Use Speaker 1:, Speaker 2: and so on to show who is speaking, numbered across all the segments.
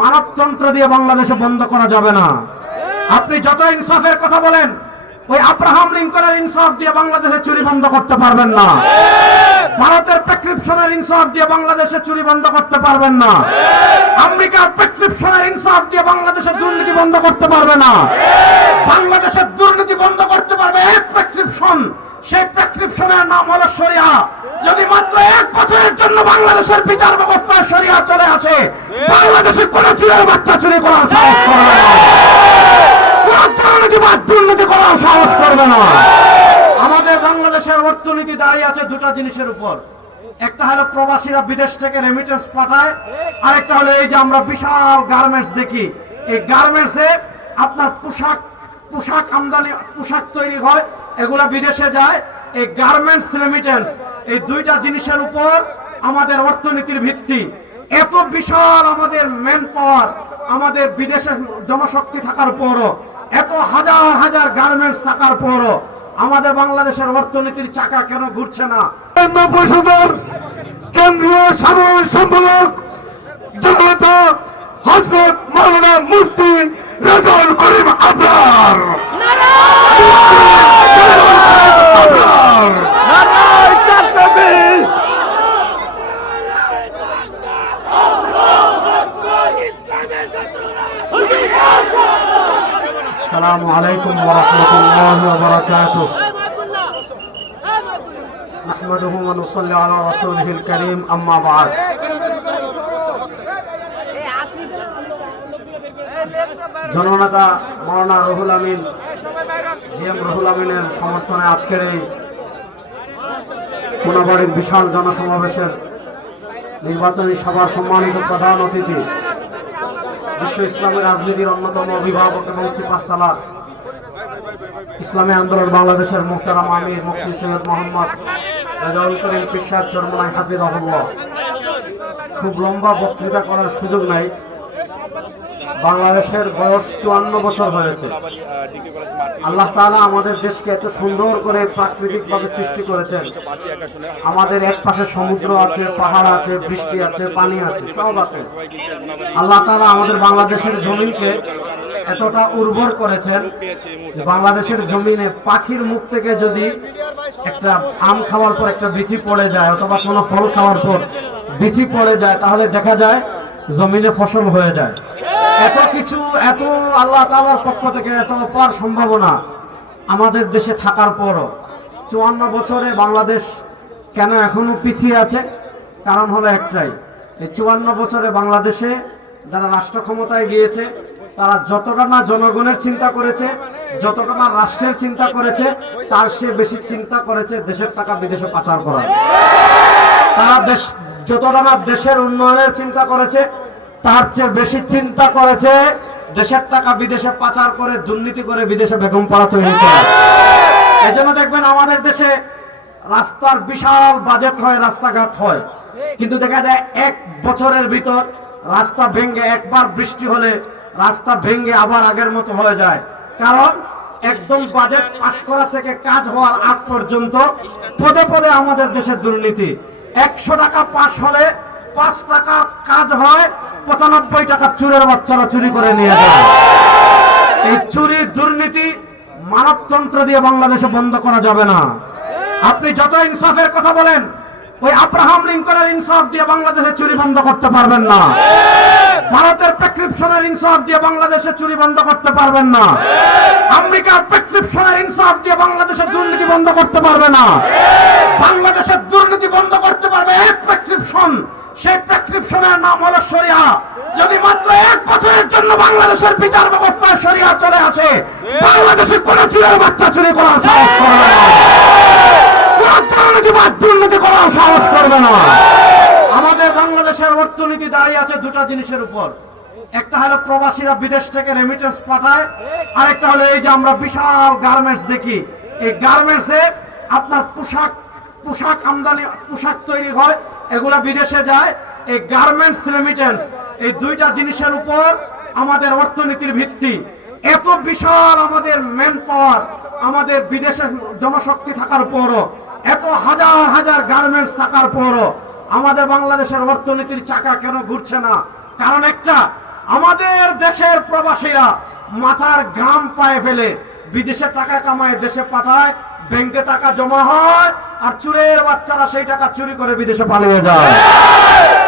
Speaker 1: মানবতন্ত্র দিয়ে বাংলাদেশে বন্ধ করা যাবে না। আপনি যত ইনসাফের কথা বলেন, ওই আব্রাহাম লিঙ্কনের ইনসাফ দিয়ে বাংলাদেশে চুরি বন্ধ করতে পারবেন না। ভারতের প্রেসক্রিপশনের ইনসাফ দিয়ে বাংলাদেশে চুরি বন্ধ করতে পারবেন না। আমেরিকার প্রেসক্রিপশনের ইনসাফ দিয়ে বাংলাদেশে দুর্নীতি বন্ধ করতে পারবে না। বাংলাদেশের দুর্নীতি বন্ধ করতে পারবে, এক প্রেসক্রিপশন সেই প্রেসক্রিপশনের নাম হলো শরিয়া। যদি মাত্র এক বছরের জন্য বাংলাদেশের বিচার ব্যবস্থায় শরিয়া চলে আসে, বাংলাদেশে কোন চুরের বাচ্চা চুরি করার সাহস করবে না। দুর্নীতি সাহস করবে না। আমাদের বাংলাদেশের অর্থনীতি দাঁড়িয়ে আছে দুটা জিনিসের উপর। একটা হলো প্রবাসীরা বিদেশ থেকে রেমিটেন্স পাঠায়, আরেকটা হলো এই যে আমরা বিশাল গার্মেন্টস দেখি। এই গার্মেন্টসে আপনার পোশাক পোশাক আমদানি, পোশাক তৈরি হয়, এগুলো বিদেশে যায়। এই গার্মেন্টস রেমিটেন্স এই দুইটা জিনিসের উপর আমাদের অর্থনীতির ভিত্তি। এত বিশাল আমাদের ম্যান পাওয়ার আমাদের বিদেশে জনশক্তি থাকার পরও, এত হাজার হাজার গার্মেন্টস থাকার পরও আমাদের বাংলাদেশের অর্থনীতির চাকা কেন ঘুরছে না?
Speaker 2: সাধারণ সম্পাদক মুফতি ندعو
Speaker 1: الكريم أبرار. السلام عليكم ورحمة الله وبركاته. نحمده ونصلي على رسوله الكريم أما بعد. জননেতা মাওলানা রহুল আমিন, জিএম রহুল আমিনের সমর্থনে আজকের এই কোনাবাড়ির বিশাল জনসমাবেশের নির্বাচনী সভার সম্মানিত প্রধান অতিথি, বিশ্ব ইসলামী রাজনীতির অন্যতম অভিভাবক এবং সিপাহ সালার ইসলামী আন্দোলন বাংলাদেশের মুখতারাম আমির, মুফতি সৈয়দ মোহাম্মদ রেজাউল করিম পিসাদ চরমনাই হাজির খুব লম্বা বক্তৃতা করার সুযোগ নাই। বাংলাদেশের বয়স চুয়ান্ন বছর হয়েছে। আল্লাহ তাআলা আমাদের দেশকে এত সুন্দর করে প্রাকৃতিকভাবে সৃষ্টি করেছেন। আমাদের এক পাশে সমুদ্র আছে, পাহাড় আছে, বৃষ্টি আছে, পানি আছে, সব আছে। আল্লাহ তাআলা আমাদের বাংলাদেশের জমিনকে এতটা উর্বর করেছেন বাংলাদেশের জমিনে পাখির মুখ থেকে যদি একটা আম খাওয়ার পর একটা বিচি পড়ে যায় অথবা কোনো ফল খাওয়ার পর বিচি পড়ে যায়, তাহলে দেখা যায় জমিনে ফসল হয়ে যায়। এত কিছু, এত আল্লাহ তাআলার পক্ষ থেকে এত অপার সম্ভাবনা আমাদের দেশে থাকার পরও। চুয়ান্ন বছরে বাংলাদেশ কেন এখনও পিছিয়ে আছে? কারণ হলো একটাই, এই চুয়ান্ন বছরে বাংলাদেশে যারা রাষ্ট্র ক্ষমতায় গিয়েছে, তারা যতটা না জনগণের চিন্তা করেছে, যতটা না রাষ্ট্রের চিন্তা করেছে, তার সে বেশি চিন্তা করেছে দেশের টাকা বিদেশে পাচার করা তারা দেশ যতটা না দেশের উন্নয়নের চিন্তা করেছে তার চেয়ে বেশি চিন্তা করেছে দেশের টাকা বিদেশে পাচার করে দুর্নীতি করে বিদেশে বেগম পাড়া তৈরি করে। এই জন্য দেখবেন আমাদের দেশে রাস্তার বিশাল বাজেট হয় রাস্তাঘাট হয়। কিন্তু দেখা যায় এক বছরের ভিতর রাস্তা ভেঙ্গে একবার বৃষ্টি হলে রাস্তা ভেঙ্গে আবার আগের মতো হয়ে যায়। কারণ একদম বাজেট পাশ করা থেকে কাজ হওয়ার আগ পর্যন্ত পদে পদে আমাদের দেশের দুর্নীতি। একশো টাকা পাস হলে পাঁচ টাকা কাজ হয়, পঁচানব্বই টাকা চুরের বাচ্চারা চুরি করে নিয়ে যায়। এই চুরি, দুর্নীতি মানবতন্ত্র দিয়ে বাংলাদেশে বন্ধ করা যাবে না। আপনি যত ইনসাফের কথা বলেন ওই আব্রাহাম লিঙ্কনের ইনসাফ দিয়ে বাংলাদেশে চুরি বন্ধ করতে পারবেন না। ভারতের প্রেসক্রিপশনের ইনসাফ দিয়ে বাংলাদেশে চুরি বন্ধ করতে পারবেন না। আমেরিকার প্রেসক্রিপশনের ইনসাফ দিয়ে বাংলাদেশে দুর্নীতি বন্ধ করতে পারবে না। বাংলাদেশের দুর্নীতি বন্ধ করতে পারবে এক প্রেসক্রিপশন। সেই প্রেসক্রিপশনের নাম হলো শরিয়া। যদি মাত্র এক বছরের জন্য বাংলাদেশের বিচার ব্যবস্থায় শরিয়া চলে আসে, বাংলাদেশে কোন চুরের বাচ্চা চুরি করার সাহস দুর্নীতি করার সাহস করবে না। আমাদের বাংলাদেশের অর্থনীতি দাঁড়িয়ে আছে দুটা জিনিসের উপর। একটা হলো প্রবাসীরা বিদেশ থেকে রেমিটেন্স পাঠায়, আরেকটা হলো এই যে আমরা বিশাল গার্মেন্টস দেখি। এই গার্মেন্টসে আপনার পোশাক পোশাক আমদানি, পোশাক তৈরি হয়, এগুলা বিদেশে যায়। এই গার্মেন্টস রেমিটেন্স এই দুইটা জিনিসের উপর আমাদের অর্থনীতির ভিত্তি। এত বিশাল আমাদের ম্যান পাওয়ার আমাদের বিদেশে জনশক্তি থাকার পরও এত হাজার হাজার গার্মেন্টস থাকার পরও আমাদের বাংলাদেশের অর্থনীতির চাকা কেন ঘুরছে না? কারণ একটা, আমাদের দেশের প্রবাসীরা মাথার ঘাম পায়ে ফেলে বিদেশে টাকা কামায়, দেশে পাঠায়, ব্যাংকে টাকা জমা হয় আর চুরের বাচ্চারা সেই টাকা চুরি করে বিদেশে পালিয়ে যায়।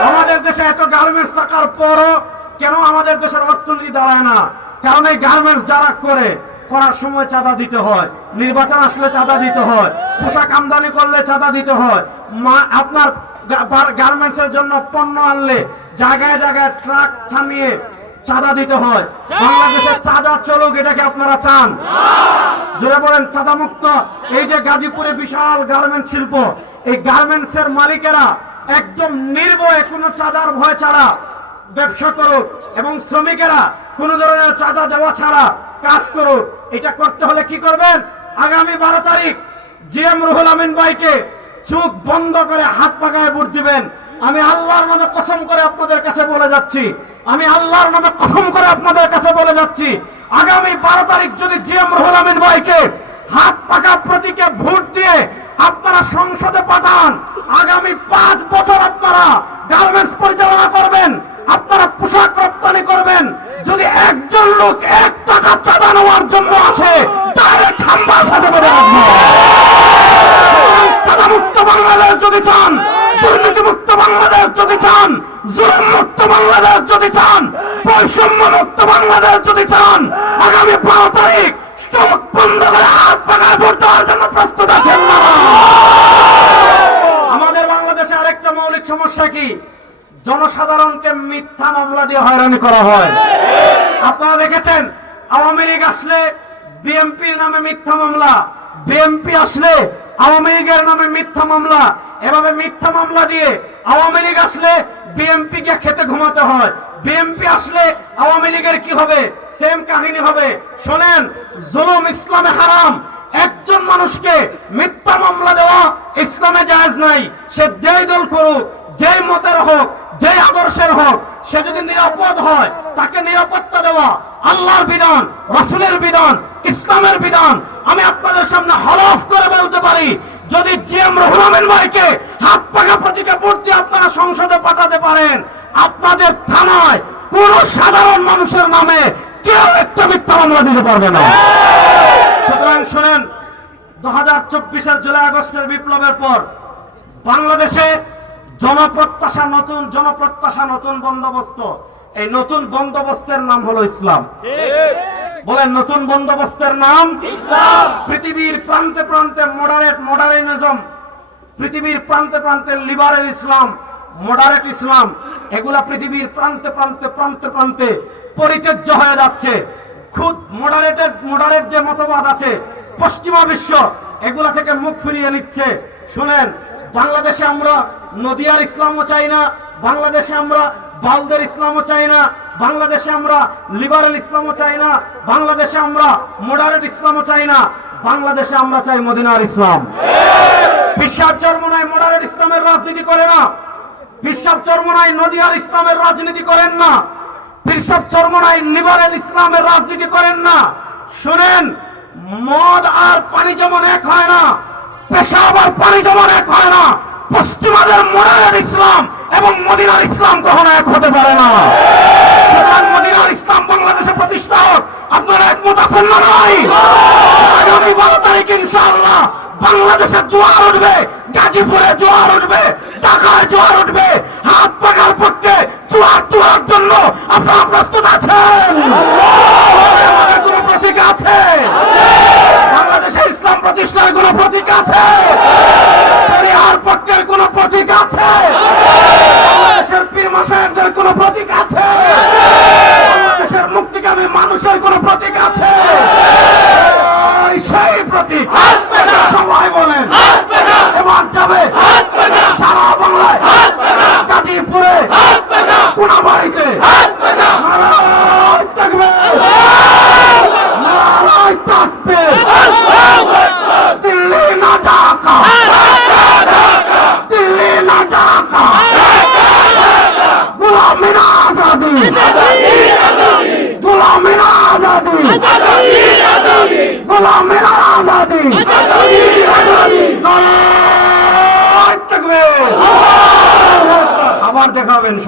Speaker 1: আমাদের দেশে এত গার্মেন্টস থাকার পরও কেন আমাদের দেশের অর্থনীতি দাঁড়ায় না? কারণ এই গার্মেন্টস যারা করে করার সময় চাঁদা দিতে হয়। নির্বাচন আসলে চাঁদা দিতে হয়। পোশাক আমদানি করলে চাঁদা দিতে হয়। মা, আপনার গার্মেন্টস এর জন্য পণ্য আনলে জায়গায় জায়গায় ট্রাক থামিয়ে চাঁদা দিতে হয়। বাংলাদেশের চাঁদা চলুক এটাকে আপনারা চান? জোরে বলেন, চাঁদা মুক্ত। এই যে গাজীপুরে বিশাল গার্মেন্ট শিল্প, এই গার্মেন্টস এর মালিকেরা একদম নির্ভয়ে কোনো চাঁদার ভয় ছাড়া ব্যবসা করুক এবং শ্রমিকেরা কোন ধরনের চাঁদা দেওয়া ছাড়া কাজ করুক এটা করতে হলে কি করবেন? আগামী বারো তারিখ জি এম রুহুল আমিন ভাইকে চোখ বন্ধ করে হাত পাকায় ভোট দিবেন। আমি আল্লাহর নামে কসম করে আপনাদের কাছে বলে যাচ্ছি। আমি আল্লাহর নামে কসম করে আপনাদের কাছে বলে যাচ্ছি। আগামী বারো তারিখ যদি জি এম রুহুল আমিন ভাইকে হাত পাকা প্রতীকে ভোট দিয়ে আপনারা সংসদে পাঠান, আগামী পাঁচ বছর আপনারা গার্মেন্টস পরিচালনা করবেন, আপনারা পোশাক রপ্তানি করবেন। যদি একজন লোক এক টাকা চাঁদা নেওয়ার জন্য আসে তাহলে ঠাম্বার সাথে বেঁধে রাখব চাঁদা মুক্ত বাংলাদেশ যদি চান দুর্নীতি মুক্ত বাংলাদেশ যদি চান জুলুম মুক্ত বাংলাদেশ যদি চান, বৈষম্য মুক্ত বাংলাদেশ যদি চান, আগামী বারো তারিখ চোখ বন্ধ করে হাত পাকায় ভোট দেওয়ার জন্য প্রস্তুত আছেন আমাদের বাংলাদেশে আরেকটা মৌলিক সমস্যা কি? জনসাধারণকে মিথ্যা মামলা দিয়ে হয়রানি করা হয়। আপনারা দেখেছেন, আওয়ামী লীগ আসলে বিএনপির নামে মিথ্যা মামলা। বিএনপি আসলে আওয়ামী লীগের নামে মিথ্যা মামলা, এভাবে মিথ্যা মামলা দিয়ে আওয়ামী লীগ আসলে বিএনপি কে খেতে ঘুমাতে হয়। বিএমপি আসলে আওয়ামী লীগের কি হবে? সেম কাহিনী হবে। শোনেন, জুলুম ইসলামে হারাম। একজন মানুষকে মিথ্যা মামলা দেওয়া ইসলামে জায়েজ নাই। সে যেই দল করুক, যেই মতের হোক যে আদর্শের হোক, সে যদি নিরাপদ হয়, তাকে নিরাপত্তা দেওয়া আল্লাহর বিধান, রাসূলের বিধান, ইসলামের বিধান। আমি আপনাদের সামনে হলফ করে বলতে পারি, যদি জিএম রহুল আমিন ভাইকে হাত পাকা প্রতীকে দিয়ে আপনারা সংসদে পাঠাতে পারেন, আপনাদের থানায় কোন সাধারণ মানুষের নামে কেউ একটা মিথ্যা মামলা দিতে পারবে না। সুতরাং শোনেন দু হাজার চব্বিশের জুলাই আগস্টের বিপ্লবের পর বাংলাদেশে জনপ্রত্যাশা নতুন জনপ্রত্যাশা নতুন বন্দোবস্ত। এই নতুন বন্দোবস্তের নাম হলো ইসলাম। বলেন নতুন বন্দোবস্তের নাম পৃথিবীর প্রান্তে প্রান্তে মডারেট মডার্নিজম পৃথিবীর প্রান্তে প্রান্তে লিবারেল ইসলাম মডারেট ইসলাম। এগুলা পৃথিবীর প্রান্তে প্রান্তে প্রান্তে প্রান্তে পরিত্যাজ্য হয়ে যাচ্ছে। খুব মডারেটেড মডারেট যে মতবাদ আছে, পশ্চিমা বিশ্ব, এগুলা থেকে মুখ ফিরিয়ে নিচ্ছে। শুনেন, বাংলাদেশে আমরা নদিয়ার ইসলামও চাই না, বাংলাদেশে আমরা বাউলদের ইসলামও চাই না, বাংলাদেশে আমরা লিবারেল ইসলামও চাই না, বাংলাদেশে আমরা মডারেট ইসলামও চাই না, বাংলাদেশে আমরা চাই মদিনার ইসলাম। বিশ্বাস চর্মনায় মডারেট ইসলামের রাজনীতি করে না, বিশ্বাস চর্মনায় নদিয়ার ইসলামের রাজনীতি করেন না বিশ্বাস চর্মনায় লিবারেল ইসলামের রাজনীতি করেন না। শুনেন, মদ আর পানি যেমন এক হয় না, পেশাব আর পানি যেমন এক হয় না, পশ্চিমাদের মডারেট ইসলাম এবং মদিনার ইসলাম কখনো এক হতে পারে না। সুতরাং মদিনার ইসলাম বাংলাদেশে প্রতিষ্ঠা হোক। আপনারা একমত আছেন না নাই? আগামী বারো তারিখ ইনশাআল্লাহ বাংলাদেশে জোয়ার উঠবে, গাজীপুরে জোয়ার উঠবে, ঢাকায় জোয়ার উঠবে, হাত পাকার পক্ষে জোয়ার চুয়ার জন্য আপনারা প্রস্তুত আছেন? আমাদের কোনো প্রতীক আছে বাংলাদেশে ইসলাম প্রতিষ্ঠার কোনো প্রতীক আছে শরিয়ার পক্ষের কোনো প্রতীক আছে বাংলাদেশের পীর মাসায়কদের কোনো প্রতীক আছে বাংলাদেশের মুক্তিকামী মানুষের কোনো প্রতীক আছে ওই সেই প্রতীক সবাই বলেন এবার যাবে সারা বাংলায় গাজীপুরে কোনাবাড়িতে নারায় তাকবীর! নারায় তাকবীর! দিল্লি না ঢাকা দিল্লি না ঢাকা গোলামিনা আজাদি গোলামিনা আজাদি গোলামিনা আজাদি নারায় তাকবীর! আবার দেখা হবে